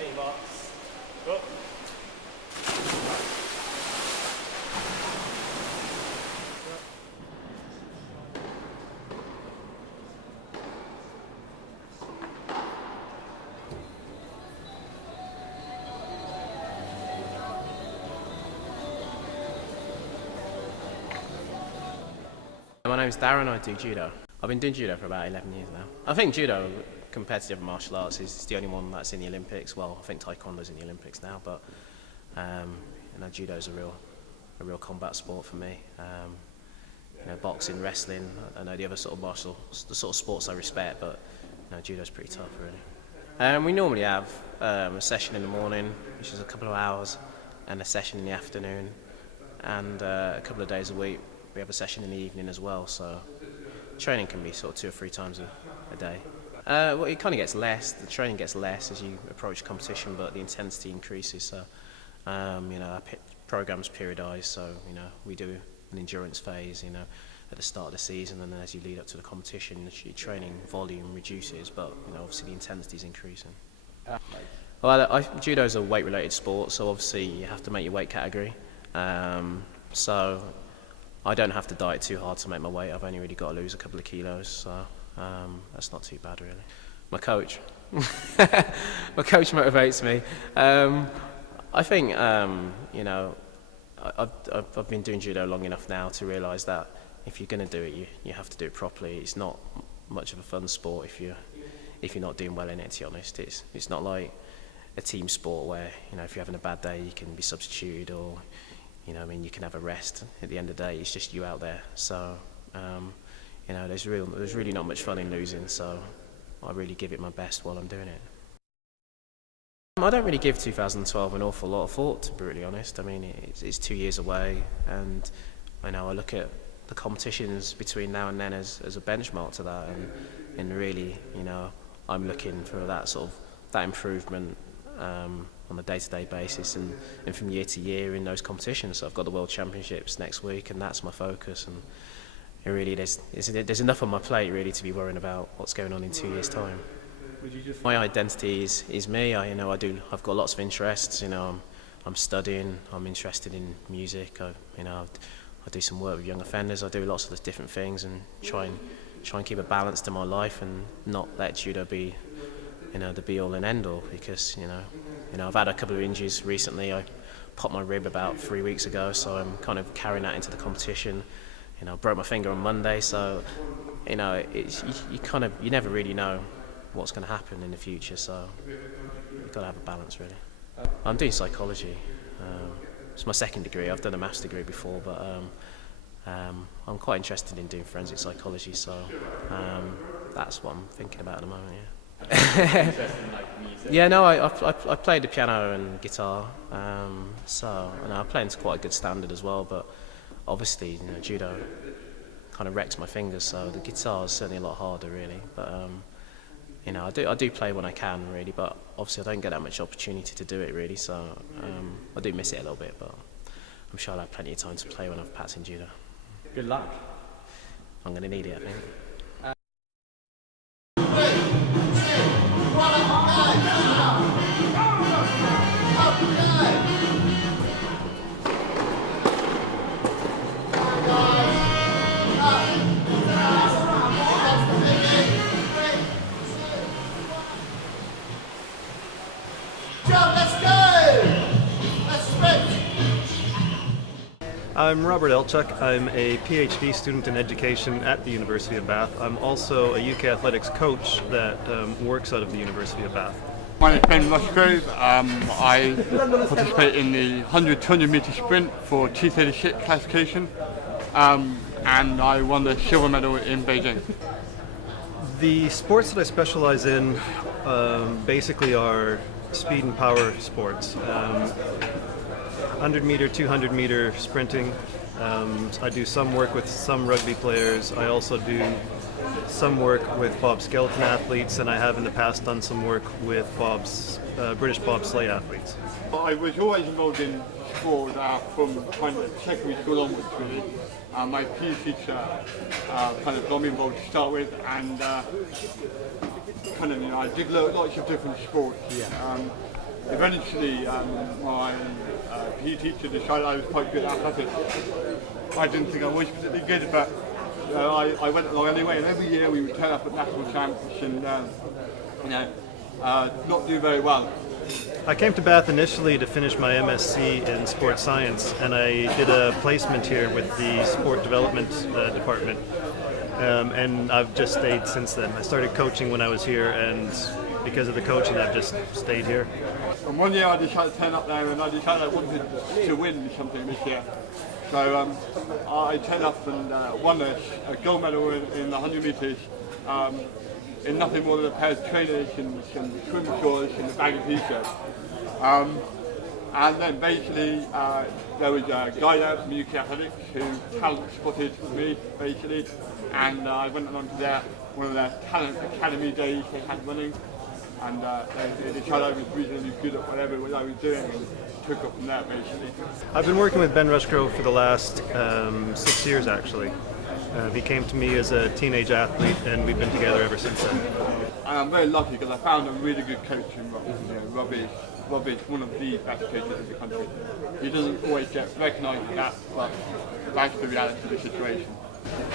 Hey, box. Go. My name's Darren, I do judo. I've been doing judo for about 11 years now. I think judo, compared to the other martial arts, is the only one that's in the Olympics. Well, I think taekwondo's in the Olympics now, but judo's a real combat sport for me. Boxing, wrestling, I know the other sort of the sort of sports I respect, but judo's pretty tough, really. We normally have a session in the morning, which is a couple of hours, and a session in the afternoon, and a couple of days a week we have a session in the evening as well, so training can be sort of 2 or 3 times a day. Well, it kind of gets less, the training gets less as you approach competition, but the intensity increases, so our program's periodised, so we do an endurance phase at the start of the season, and then as you lead up to the competition your training volume reduces, but obviously the intensity is increasing. Well, judo is a weight related sport, so obviously you have to make your weight category, so I don't have to diet too hard to make my weight. I've only really got to lose a couple of kilos, so that's not too bad, really. My coach, my coach motivates me. I think I've been doing judo long enough now to realise that if you're going to do it, you have to do it properly. It's not much of a fun sport if you're not doing well in it. To be honest, it's not like a team sport where if you're having a bad day you can be substituted, or you can have a rest. At the end of the day, it's just you out there. So, there's really not much fun in losing. So, I really give it my best while I'm doing it. I don't really give 2012 an awful lot of thought, to be really honest. I mean, it's 2 years away, and I look at the competitions between now and then as a benchmark to that, and really, I'm looking for that improvement. On a day-to-day basis and from year to year in those competitions. So I've got the World Championships next week, and that's my focus, and there's enough on my plate really to be worrying about what's going on in 2 years' time. My identity is me. I've got lots of interests. I'm studying, I'm interested in music, I do some work with young offenders, I do lots of different things and try and keep a balance to my life and not let judo be the be all and end all, because I've had a couple of injuries recently. I popped my rib about 3 weeks ago, so I'm kind of carrying that into the competition. I broke my finger on Monday, so you never really know what's going to happen in the future, so you've got to have a balance, really. I'm doing psychology. It's my second degree. I've done a master's degree before, but I'm quite interested in doing forensic psychology, so that's what I'm thinking about at the moment, yeah. Yeah, no, I played the piano and guitar, so I play into quite a good standard as well, but obviously judo kind of wrecks my fingers, so the guitar is certainly a lot harder, really. But I do play when I can, really, but obviously I don't get that much opportunity to do it, really, so I do miss it a little bit, but I'm sure I'll have plenty of time to play when I'm practicing judo. Good luck. I'm going to need it, I think. I'm Robert Elchuk. I'm a PhD student in education at the University of Bath. I'm also a UK athletics coach that works out of the University of Bath. My name is Ben Musgrove. I participate in the 100-200 metre sprint for T36 classification, and I won the silver medal in Beijing. The sports that I specialize in basically are speed and power sports. 100 meter, 200 meter sprinting. I do some work with some rugby players. I also do some work with bobskeleton athletes, and I have in the past done some work with British bobsleigh athletes. I was always involved in sport from kind of secondary school onwards, really. My PE teacher kind of got me involved to start with, and kind of, I did lots of different sports. Eventually, my PE teacher decided I was quite good at athletics. I didn't think I was particularly good, but I went along anyway, and every year we would turn up at national champs and not do very well. I came to Bath initially to finish my MSc in sports science, and I did a placement here with the sport development department, and I've just stayed since then. I started coaching when I was here, and because of the coaching I've just stayed here. And one year I decided to turn up there and I decided I wanted to win something this year. So I turned up and won a gold medal in the 100 metres in nothing more than a pair of trainers and some swim shorts and a bag of t-shirts. And then basically there was a guy there from UK Athletics who talent spotted me basically, and I went along to one of their talent academy days they had running, and they decided I was reasonably good at whatever it was I was doing and took up from there basically. I've been working with Ben Rushgrove for the last 6 years actually. He came to me as a teenage athlete and we've been together ever since then. And I'm very lucky because I found a really good coach in Rob. Rob is one of the best coaches in the country. He doesn't always get recognised for that, but that's the reality of the situation.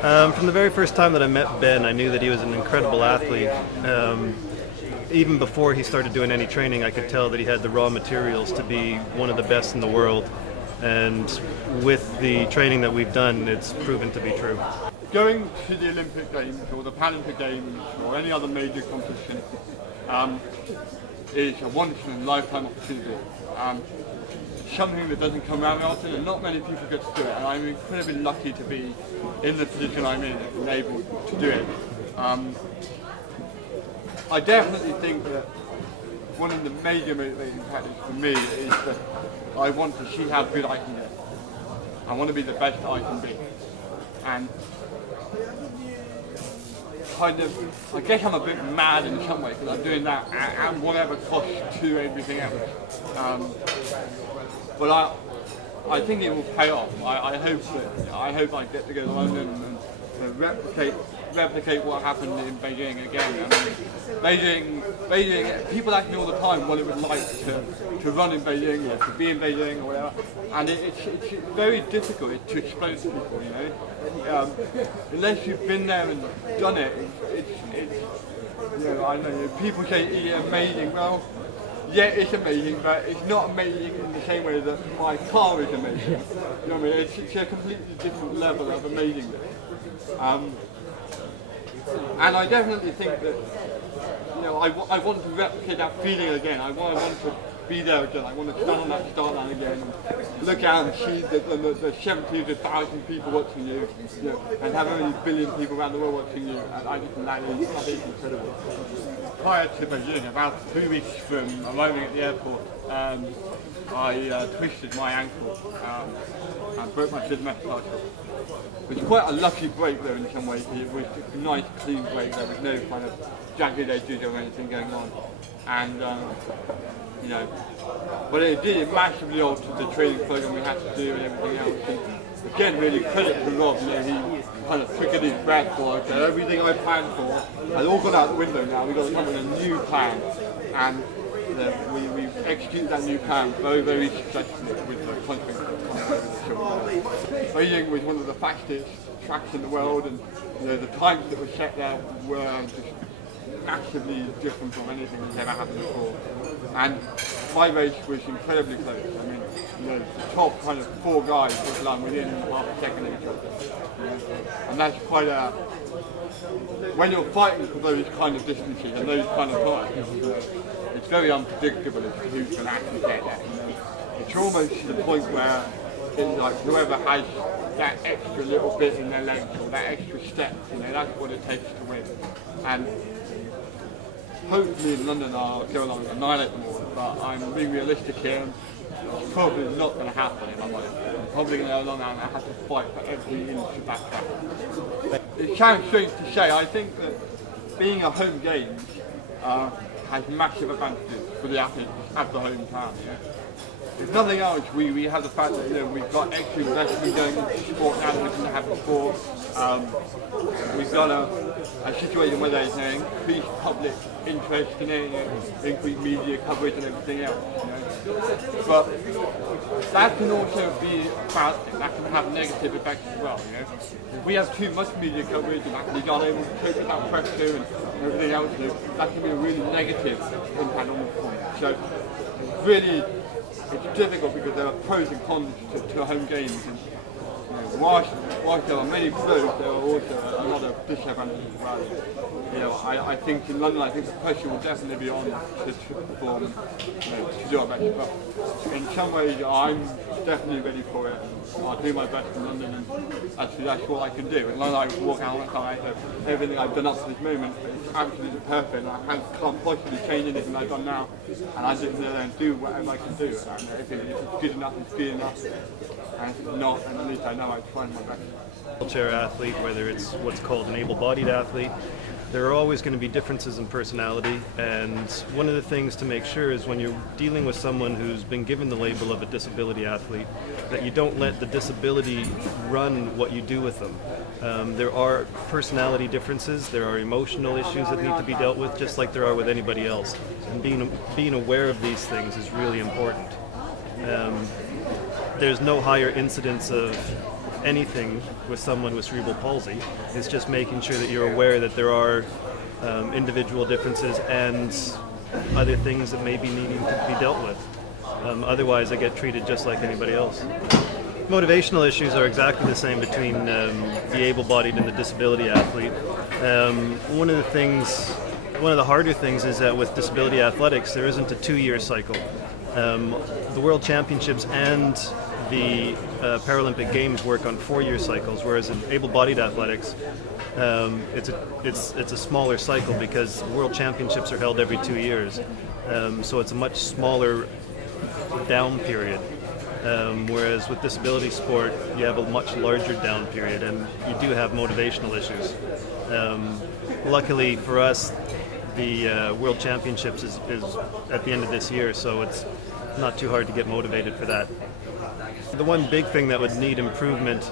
From the very first time that I met Ben, I knew that he was an incredible athlete. Even before he started doing any training, I could tell that he had the raw materials to be one of the best in the world. And with the training that we've done, it's proven to be true. Going to the Olympic Games or the Paralympic Games or any other major competition is a once in a lifetime opportunity. Something that doesn't come around often, and not many people get to do it, and I'm incredibly lucky to be in the position I'm in and able to do it. I definitely think that one of the major motivating factors for me is that I want to see how good I can get. I want to be the best I can be. And kind of, I guess I'm a bit mad in some ways because I'm doing that at whatever cost to everything else. But I think it will pay off. I hope I get to go to London and replicate what happened in Beijing again. I mean, Beijing, people ask me all the time what it was like to run in Beijing or to be in Beijing or whatever, and it's very difficult to explain to people, you know. Unless you've been there and done it, I know people say it's amazing. Well, yeah, it's amazing, but it's not amazing in the same way that my car is amazing. You know what I mean? It's a completely different level of amazingness. And I definitely think that, I want to replicate that feeling again. I want to be there again. I want to stand on that start line again, and look out and see the 70,000 people watching you, and have only a billion people around the world watching you. And I just think that is incredible. Prior to Beijing, about 3 weeks from arriving at the airport, I twisted my ankle and broke my fifth metatarsal. It was quite a lucky break though in some ways. It was a nice clean break. There was no kind of jagged edges or anything going on. And but it massively altered the training program we had to do and everything else. And again, really credit to Rob. He kind of took his breath for it. Everything I planned for has all gone out the window now. We've got to come with a new plan, and we executed that new plan very, very successfully with the country. Beijing was one of the fastest tracks in the world, and the times that were set there were just massively different from anything that's ever happened before. And my race was incredibly close. I mean, the top kind of 4 guys was run within half a second of each other. And that's quite a... When you're fighting for those kind of distances and those kind of times, it's very unpredictable as to who's going to actually get there. It's almost to the point where it's like whoever has that extra little bit in their legs or that extra step, that's what it takes to win. And hopefully in London I'll go along and annihilate them all, but I'm being realistic here, and it's probably not going to happen if I'm honest. I'm probably going to go along and I have to fight for every inch of that track. It sounds strange to say, I think that being a home games has massive advantages for the athletes at the home town. Yeah? If nothing else, we have the fact that we've got extra investment going into sport now that we didn't have before. We've got a situation where there's increased public interest in it, increased media coverage and everything else. But that can also be a bad thing. That can have negative effects as well. If we have too much media coverage and athletes aren't able to cope with that pressure and everything else, that can be a really negative impact on the performance. So really, it's difficult because there are pros and cons to home games. And, whilst there are many pros, there are also a lot of disadvantages as well. I think in London, I think the pressure will definitely be on to perform, to do our best. But in some ways, I'm definitely ready for it. I'll do my best in London, and actually that's all I can do. In London, I can walk out outside everything I've done up to this moment. It's absolutely perfect, and I can't possibly change anything I've done now. And I just do whatever I can do. And if it's good enough, it's good enough. And if it's not, then at least I know I tried my best. Wheelchair athlete, whether it's what's called an able-bodied athlete, there are always going to be differences in personality, and one of the things to make sure is when you're dealing with someone who's been given the label of a disability athlete, that you don't let the disability run what you do with them. There are personality differences, there are emotional issues that need to be dealt with, just like there are with anybody else, and being aware of these things is really important. There's no higher incidence of anything with someone with cerebral palsy. It's just making sure that you're aware that there are individual differences and other things that may be needing to be dealt with. Otherwise, they get treated just like anybody else. Motivational issues are exactly the same between the able-bodied and the disability athlete. One of the harder things is that with disability athletics, there isn't a 2-year cycle. The World Championships and the Paralympic Games work on 4-year cycles, whereas in able-bodied athletics, it's a smaller cycle because World Championships are held every 2 years. So it's a much smaller down period. Whereas with disability sport, you have a much larger down period, and you do have motivational issues. Luckily for us, the World Championships is at the end of this year, so it's not too hard to get motivated for that. The one big thing that would need improvement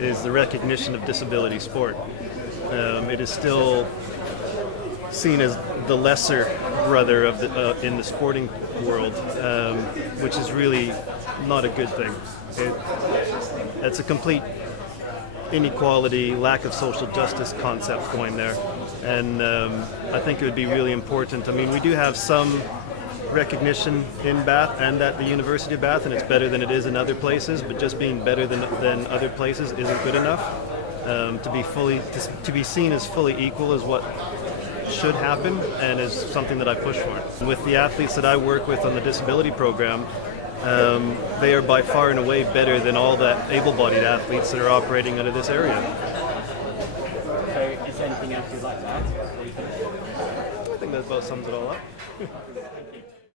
is the recognition of disability sport. It is still seen as the lesser brother of in the sporting world, which is really not a good thing. It's a complete inequality, lack of social justice concept going there, and I think it would be really important. I mean, we do have some recognition in Bath and at the University of Bath, and it's better than it is in other places, but just being better than other places isn't good enough. To be seen as fully equal is what should happen, and is something that I push for. With the athletes that I work with on the disability program, they are by far and away better than all the able-bodied athletes that are operating out of this area. So is there anything else you'd like to add? I think that about sums it all up.